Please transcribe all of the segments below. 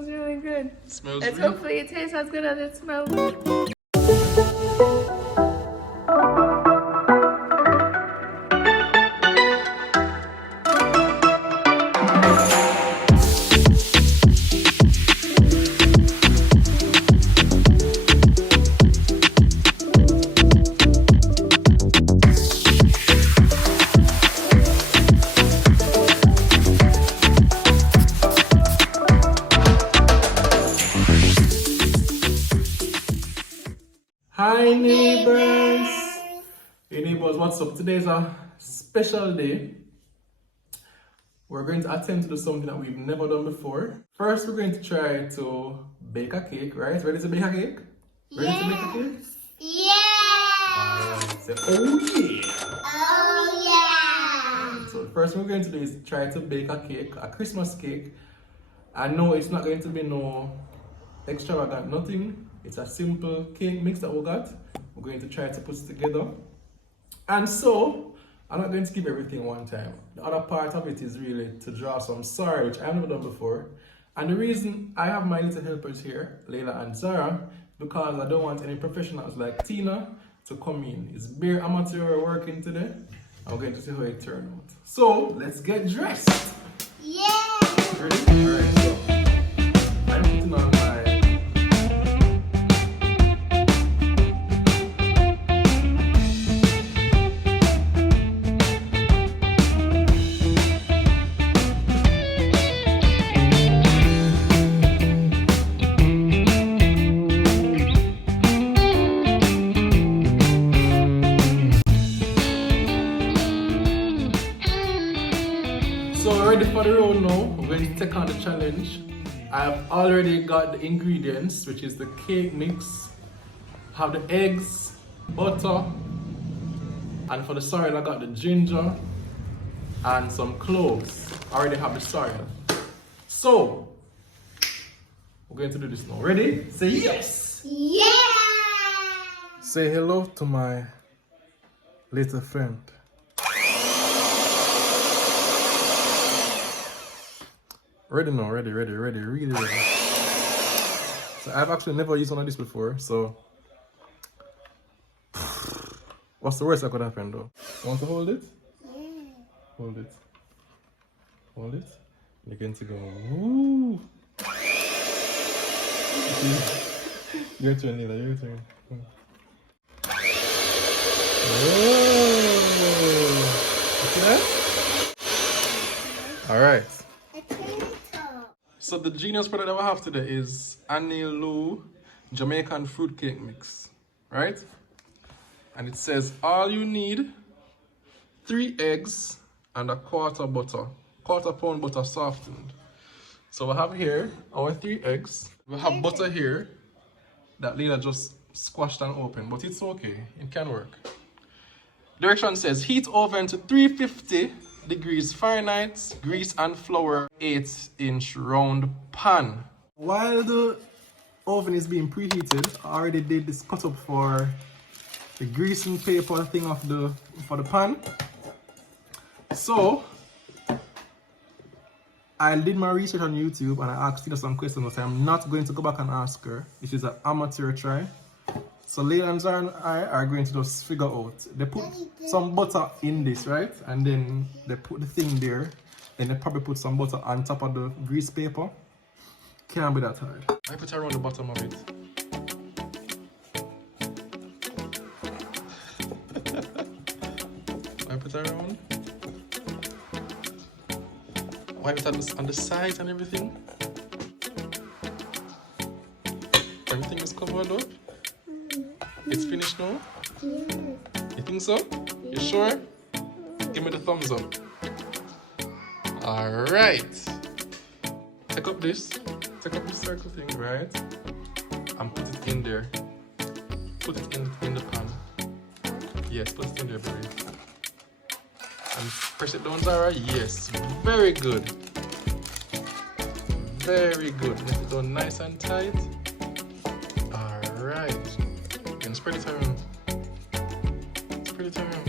smells really good. Smells Let's really hopefully it tastes as good as it smells. Hi neighbors! Hey neighbors, what's up? Today is a special day. We're going to attempt to do something that we've never done before. First, we're going to try to bake a cake, right? Ready to bake a cake? Ready to bake a cake? Yeah! Alright, say, oh yeah! Oh yeah! So the first thing we're going to do is try to bake a cake, a Christmas cake. I know it's not going to be no extravagant, nothing. It's a simple cake mix that we got. We're going to try to put it together. And so, I'm not going to give everything one time. The other part of it is really to draw some sorry, which I've never done before. And the reason I have my little helpers here, Leila and Zahra, because I don't want any professionals like Tina to come in. It's bare amateur working today. I'm going to see how it turns out. So, let's get dressed. Yeah! Ready? Alright, so I'm putting on my ready for the road now. We're going to take on the challenge. I've already got the ingredients, which is the cake mix, have the eggs, butter, and for the sorrel I got the ginger and some cloves. I already have the sorrel. So, we're going to do this now. Ready? Say yes! Yeah! Say hello to my little friend. Ready now, ready, really ready. So I've actually never used one of this before, so what's the worst that could happen though? Want to hold it? Yeah. Hold it. Hold it. You're going to go, woo! Your turn, Leila, your turn. Whoa! See that? Alright. So the genius product that we have today is Annie Jamaican fruitcake mix, right? And it says all you need 3 eggs and a quarter pound butter softened. So we have here our 3 eggs. We have butter here that Leila just squashed and opened, but it's okay, it can work. Direction says heat oven to 350 degrees Fahrenheit, grease and flour 8-inch round pan. While the oven is being preheated, I already did this cut up for the greasing paper thing of for the pan. So I did my research on YouTube and I asked Tina some questions, but I'm not going to go back and ask her. This is an amateur try. So Leila and Zahra and I are going to just figure out. They put some butter in this, right? And then they put the thing there. And they probably put some butter on top of the grease paper. Can't be that hard. I put it around the bottom of it. I put it around. Wipe it on the sides and everything. Everything is covered up. It's finished now? Yeah. You think so? You sure? Give me the thumbs up. Alright. Take up this circle thing, right? And put it in there. Put it in the pan. Yes, put it in there, baby. And press it down, Zahra. Yes. Very good. Very good. Let it down nice and tight. Alright. And spread it around. Spread it around.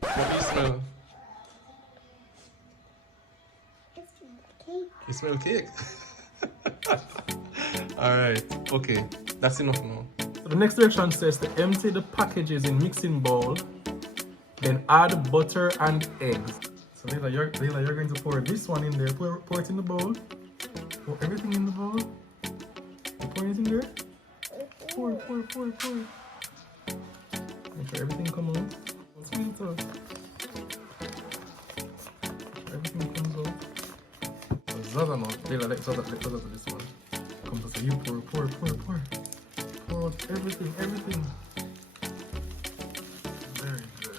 What do you smell? cake. You smell cake? Alright, okay. That's enough now. So the next direction says to empty the packages in mixing bowl, then add butter and eggs. So Leila, you're going to pour this one in there. Pour it in the bowl. Pour everything in the bowl. You pour it in there. Pour. Make sure everything comes out. Squeeze it out. Everything comes out. Zahra now. Leila, let Zahra do this one. Come to say you pour. Pour out everything. Very good.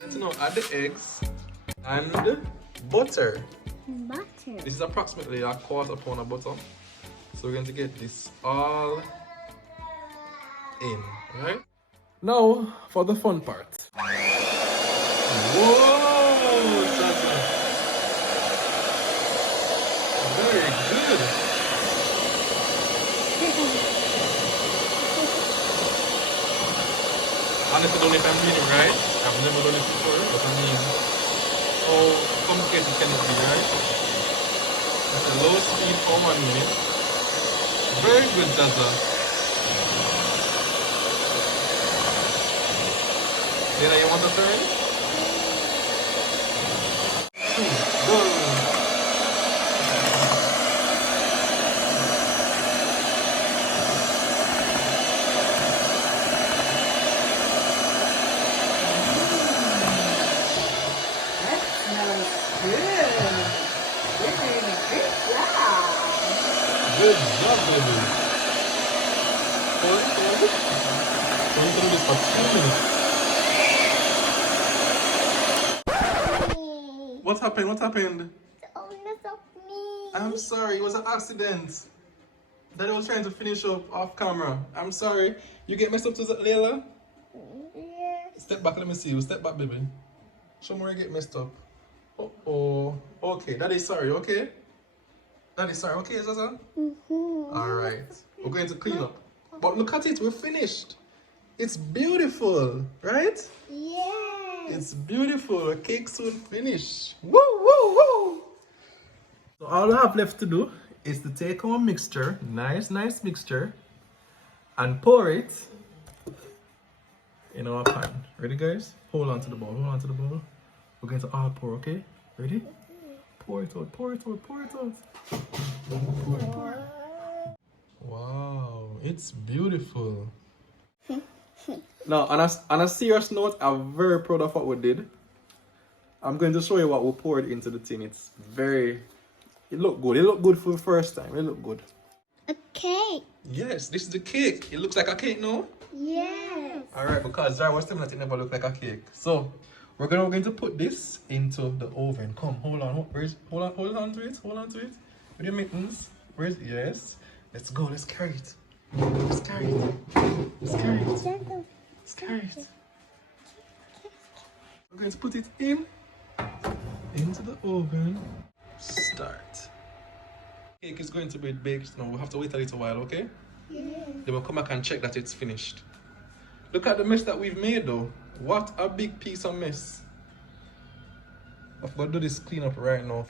Let's now add the eggs and butter. Butter. This is approximately a quarter pound of butter. So we're going to get this all in, right? Now for the fun part. Whoa! Zahra. Very good. Honestly, don't know if I'm reading right. I've never done it before, but I mean, how complicated can it be, right? At a low speed for 1 minute. Very good, Zahra. Then you want to turn? 2, go. Good job, baby. Hold it. Going to do this for 2 minutes. What happened? Oh, mess up me. I'm sorry, it was an accident. Daddy was trying to finish up off camera. I'm sorry. You get messed up to Leila? Yeah. Step back, let me see you. Step back, baby. Show me where you get messed up. Oh. Okay, Daddy's sorry, okay? Daddy's sorry, okay, Zahra? Alright. We're going to clean up. But look at it, we're finished. It's beautiful, right? Yeah. It's beautiful. A cake soon finished. Woo! So all we have left to do is to take our mixture, nice mixture, and pour it in our pan. Ready, guys? Hold on to the bowl. We're going to all pour, okay? Ready? Pour it out. Pour it. Wow, it's beautiful. Now, on a serious note, I'm very proud of what we did. I'm going to show you what we poured into the tin. It looked good. It looked good for the first time. It looked good. A cake. Yes, this is the cake. It looks like a cake, no? Yes. Alright, because Zahra was telling me that it never looked like a cake. So, we're going to put this into the oven. Come, hold on. Hold on to it. With your mittens. Yes. Let's go. Let's carry it. Let's carry it. We're going to put it into the oven. Start. Cake is going to be baked now. We'll have to wait a little while, okay? Yeah. Then we'll come back and check that it's finished. Look at the mess that we've made though. What a big piece of mess. I've got to do this cleanup right now.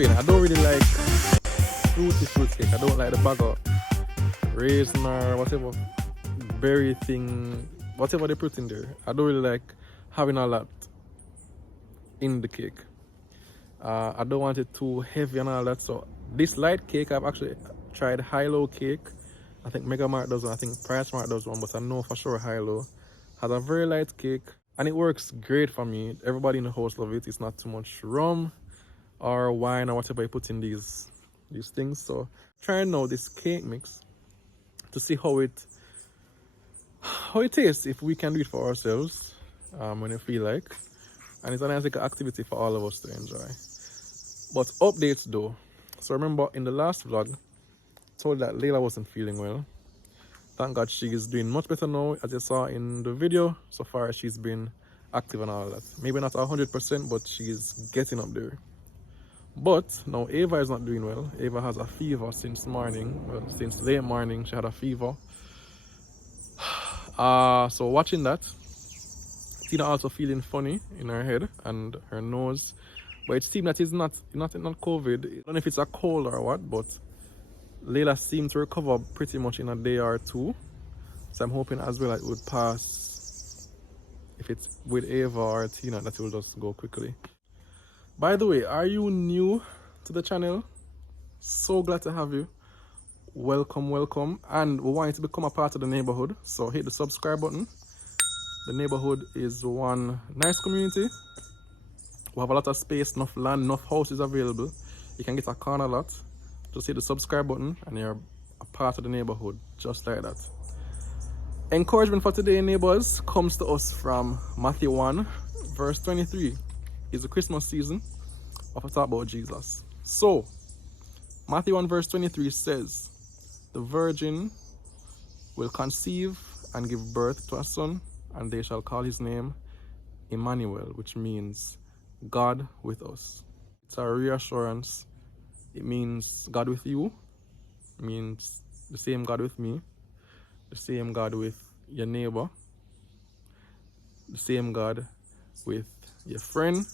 I don't really like fruit cake. I don't like the bag of raisin or whatever berry thing, whatever they put in there. I don't really like having all that in the cake. I don't want it too heavy and all that. So this light cake, I've actually tried high-low cake. I think Mega Mart does one, I think Price Mart does one, but I know for sure high-low has a very light cake and it works great for me. Everybody in the house loves it. It's not too much rum or wine or whatever you put in these things. So trying now this cake mix to see how it tastes, if we can do it for ourselves when you feel like. And it's a nice like, activity for all of us to enjoy. But updates though. So remember in the last vlog, told that Leila wasn't feeling well. Thank God she is doing much better now, as you saw in the video. So far she's been active and all that. Maybe not 100%, but she's getting up there. But now Ava is not doing well. Ava has a fever since morning. Well, since late morning she had a fever. So watching that, Tina also feeling funny in her head and her nose. But it seems that it's not COVID. I don't know if it's a cold or what, but Leila seemed to recover pretty much in a day or two. So I'm hoping as well that it would pass. If it's with Ava or Tina, that it will just go quickly. By the way, are you new to the channel? So glad to have you. Welcome, welcome. And we want you to become a part of the neighborhood. So hit the subscribe button. The neighborhood is one nice community. We have a lot of space, enough land, enough houses available. You can get a corner lot. Just hit the subscribe button and you're a part of the neighborhood, just like that. Encouragement for today, neighbors, comes to us from Matthew 1, verse 23. It's the Christmas season. Of a talk about Jesus. So, Matthew 1 verse 23 says, the virgin will conceive and give birth to a son, and they shall call his name Emmanuel, which means God with us. It's a reassurance. It means God with you. It means the same God with me. The same God with your neighbor. The same God with your friend.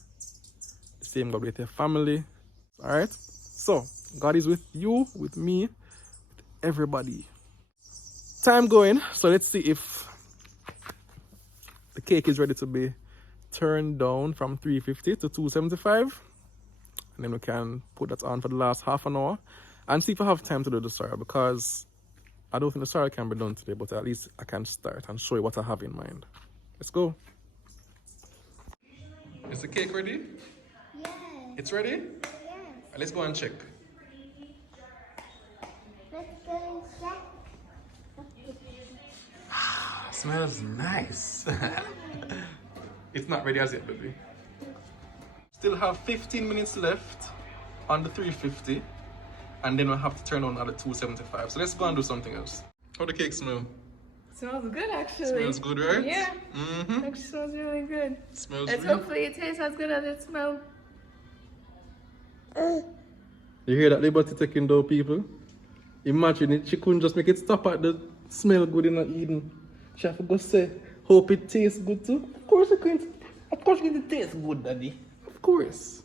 The same God with your family. Alright? So, God is with you, with me, with everybody. Time going, so let's see if the cake is ready to be turned down from 350 to 275. And then we can put that on for the last half an hour and see if I have time to do the sorrel, because I don't think the sorrel can be done today, but at least I can start and show you what I have in mind. Let's go. Is the cake ready? Yes. It's ready? Yes. Let's go and check. Let's go and check. Smells nice. It's not ready as yet, baby. Still have 15 minutes left on the 350, and then we'll have to turn on at the 275. So let's go and do something else. How the cake smell? Smells good, actually. Smells good, right? Yeah. Mm-hmm. Actually smells really good. Smells Let's really. hopefully it tastes as good as it smells. You hear that Liberty taking down people? Imagine it, she couldn't just make it stop at the smell good in the Eden. She have to go say, hope it tastes good too. Of course it's going to taste good, Daddy. Of course.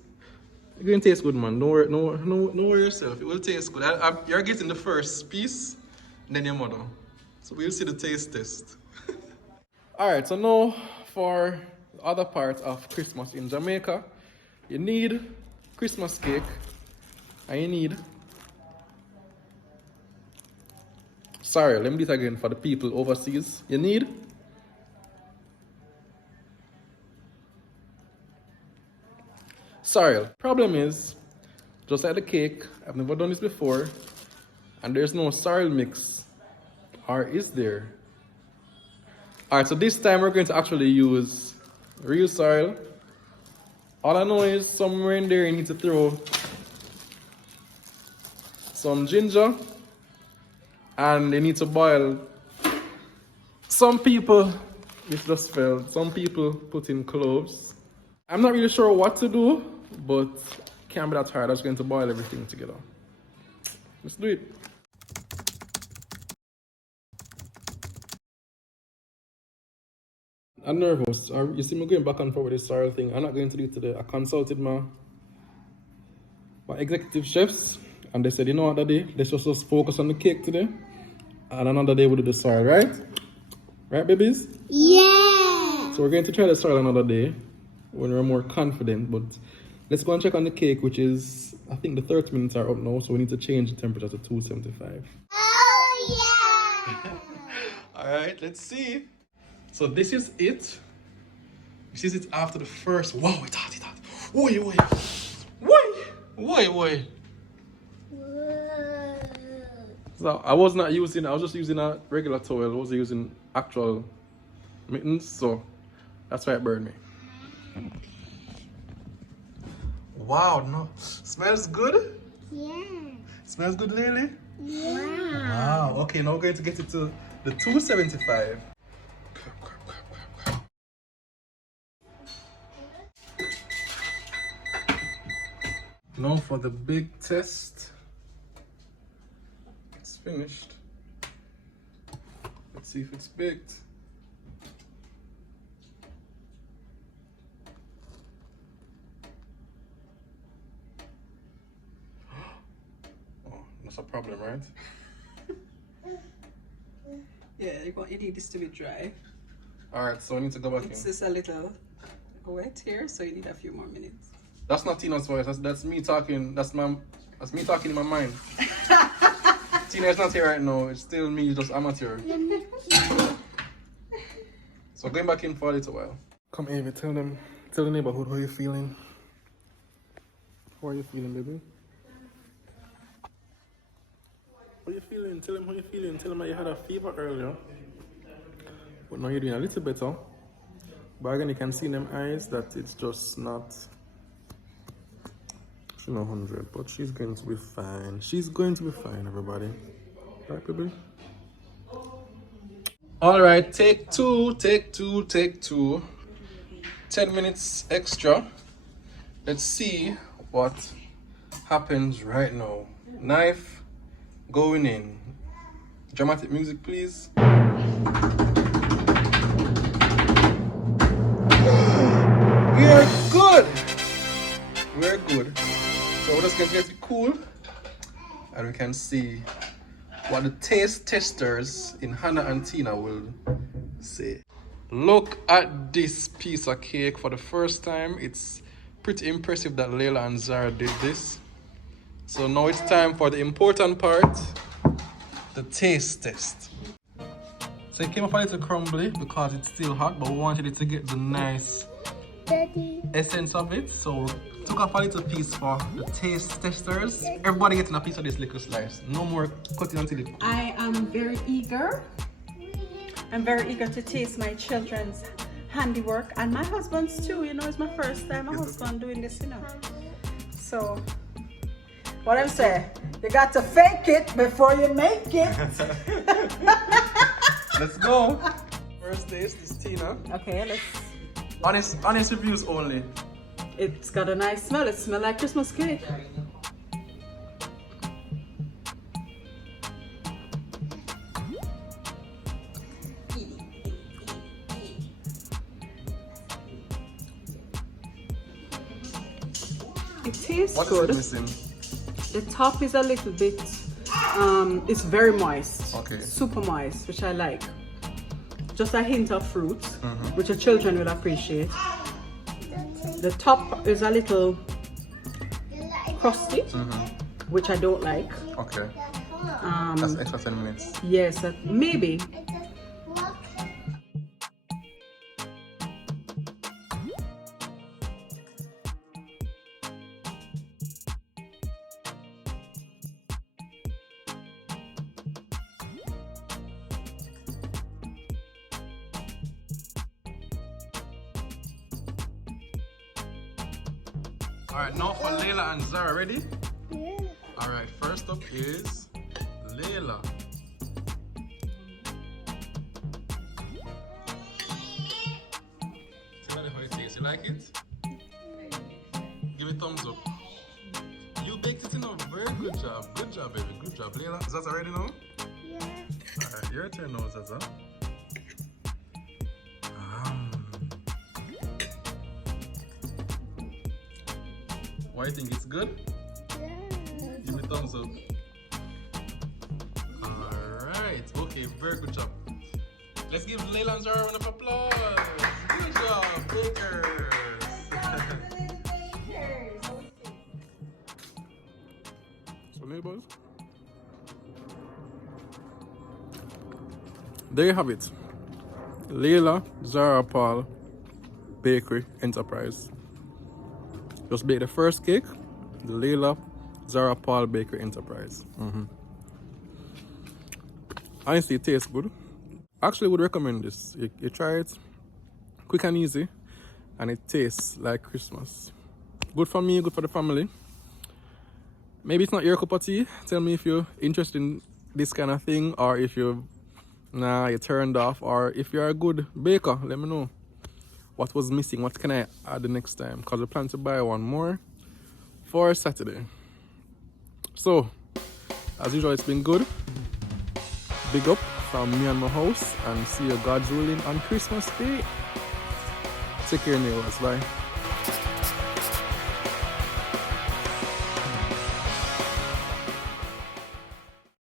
It's going to taste good, man. Don't worry yourself. It will taste good. You're getting the first piece, and then your mother. So we'll see the taste test. Alright, so now for the other part of Christmas in Jamaica, you need Christmas cake, and you need, sorry, let me do it again for the people overseas. You need sorrel. Problem is, just like the cake, I've never done this before, and there's no sorrel mix. Or is there? Alright, so this time we're going to actually use real sorrel. All I know is somewhere in there you need to throw some ginger, and you need to boil. Some people, this just fell, some people put in cloves. I'm not really sure what to do, but can't be that hard. I'm just going to boil everything together. Let's do it. I'm nervous. You see me going back and forth with this sorrel thing. I'm not going to do it today. I consulted my executive chefs, and they said, you know what, Daddy, let's just focus on the cake today, and another day we'll do the sorrel, right? Right, babies? Yeah. So we're going to try the sorrel another day when we're more confident, but let's go and check on the cake, which is, I think the 30 minutes are up now, so we need to change the temperature to 275. Oh, yeah. Alright, let's see. So this is it. This is it after the first. Wow, it's hot, it's hot. Oi. So I was just using a regular towel. I wasn't using actual mittens, so that's why it burned me. wow, no. Smells good? Yeah. Smells good, Lily? Yeah. Wow, okay, now we're going to get it to the 275. Now for the big test. It's finished. Let's see if it's baked. Oh, that's a problem, right? Yeah, you need this to be dry. Alright, so I need to go back It's in. just a little wet here, so you need a few more minutes. That's not Tina's voice. That's me talking. That's me talking in my mind. Tina is not here right now. It's still me, just amateur. So going back in for a little while. Come, Amy. Tell the neighborhood how you feeling. How are you feeling, baby? How you feeling? Tell them how you feeling. Tell them that you had a fever earlier, but now you're doing a little better. But again, you can see in them eyes that it's just not. She's not 100, but she's going to be fine. She's going to be fine, everybody. Right, baby? All right, take two. 10 minutes extra. Let's see what happens right now. Knife going in. Dramatic music, please. We're good. We're good. So we're just gonna get it cool and we can see what the taste testers in Hannah and Tina will say. Look at this piece of cake for the first time. It's pretty impressive that Leila and Zahra did this. So now it's time for the important part, the taste test. So it came up a little crumbly because it's still hot, but we wanted it to get the nice Daddy. essence of it. So we took off a little piece for the taste testers. Everybody getting a piece of this little slice. No more cutting until it cools. I am very eager. I'm very eager to taste my children's handiwork and my husband's too. You know, it's my first time my husband doing this, you know. So, what I'm saying, you got to fake it before you make it. Let's go. First taste is Tina. Okay, let's. Honest reviews only. It's got a nice smell. It smells like Christmas cake. It tastes What good. is it missing? The top is a little bit, it's very moist. Okay. Super moist, which I like. Just a hint of fruit, which the children will appreciate. The top is a little crusty, which I don't like. Okay. That's extra 10 minutes. Yes, maybe. Alright, now for Leila and Zahra. Ready? Yeah. Alright, first up is Leila. Tell me how it tastes. You like it? Give it thumbs up. You baked it in a very good job. Good job, baby. Good job. Leila, is that ready now? Yeah. Alright, your turn now, Zaza. Why do you think it's good? Yeah. Give me thumbs up. Alright, okay, very good job. Let's give Leila and Zahra a round of applause. Good job, bakers. So neighbors, there you have it. Leila, Zahra, Paul Bakery Enterprise. Just bake the first cake, the Leila, Zahra, Paul Bakery Enterprise. Honestly, it tastes good. Actually, would recommend this. You try it, quick and easy, and it tastes like Christmas. Good for me, good for the family. Maybe it's not your cup of tea. Tell me if you're interested in this kind of thing, or if you're turned off, or if you're a good baker. Let me know what was missing. What can I add the next time? Because we plan to buy one more for Saturday. So, as usual, it's been good. Big up from me and my house, and see you God's willing on Christmas Day. Take care, neighbors. Bye.